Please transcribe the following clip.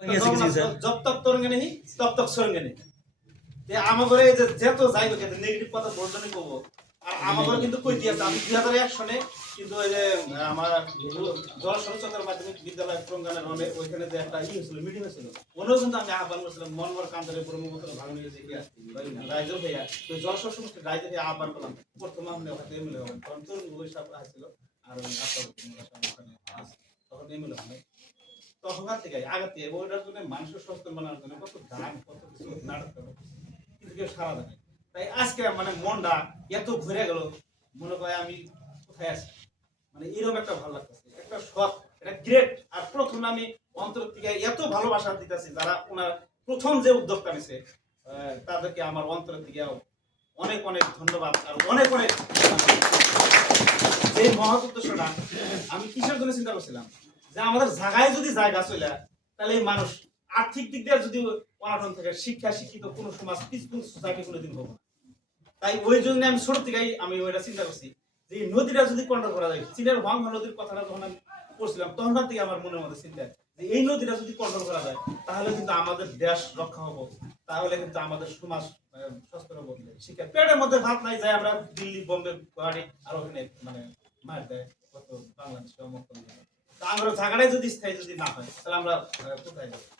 जब तक तोरंगे नहीं तब तक सोरंगे नहीं আমাগরে এই যে যত যাই হোক নেগেটিভ কথা বলতে কব আর আমাগরে কিন্তু কই দিয়েছে আমি 2001 সনে কিন্তু ওই যে আমার জল সঞ্চয়ের মাধ্যমিক বিদ্যালয় প্রঙ্গনের হলে ওইখানে যে একটা হয়েছিল মিটিং হয়েছিল ওনাও কিন্তু আমি আহ্বান করেছিলাম মনমর কান্তরে ব্রহ্মপুত্র ভালো নিয়ে যে রাইজো ভাইয়া তো জল সমস্ত রাইজো ভাইয়া আহ্বান করলাম প্রথম আমি ওখানে এমএলএ হবেন কারণ তোর ওই সব আসছিল আর তখন এমএলএ হবে তখন থেকে আগে থেকে ওইটার জন্য মানুষের সচেতন বানানোর জন্য কত গান কত কিছু নাটক কিন্তু কেউ সারা দেয় তাই আজকে মানে মনটা এত ঘুরে গেল মনে করে আমি কোথায় আছি মানে এরকম একটা ভালো লাগতেছে একটা শখ এটা গ্রেট আর প্রথমে আমি অন্তর থেকে এত ভালোবাসা দিতেছি যারা ওনার প্রথম যে উদ্যোগটা নিছে তাদেরকে আমার অন্তর থেকে অনেক অনেক ধন্যবাদ আর অনেক অনেক এই মহৎ উদ্দেশ্যটা আমি কিসের জন্য চিন্তা করছিলাম যে আমাদের জায়গায় যদি জায়গা চলে তাহলে এই মানুষ আর্থিক দিক দিয়ে যদি অনটন থেকে শিক্ষা শিক্ষিত কোন সমাজ পিসফুল সোসাইটি কোনোদিন হবে না তাই ওই জন্য আমি ছোট থেকেই আমি ওইটা চিন্তা করছি যে এই নদীটা যদি কন্ট্রোল করা যায় চীনের হোয়াংহো নদীর কথাটা যখন আমি পড়ছিলাম তখন থেকে আমার মনের মধ্যে চিন্তা যে এই নদীটা যদি কন্ট্রোল করা যায় তাহলে কিন্তু আমাদের দেশ রক্ষা হবো তাহলে কিন্তু আমাদের সমাজ সুস্থ হবো শিক্ষা পেটের মধ্যে ভাত নাই যায় আমরা দিল্লি বোম্বে গুয়াহাটি আর ওখানে মানে মার দেয় কত বাংলাদেশ আমরা জায়গাটাই যদি স্থায়ী যদি না হয় তাহলে আমরা কোথায় যাবো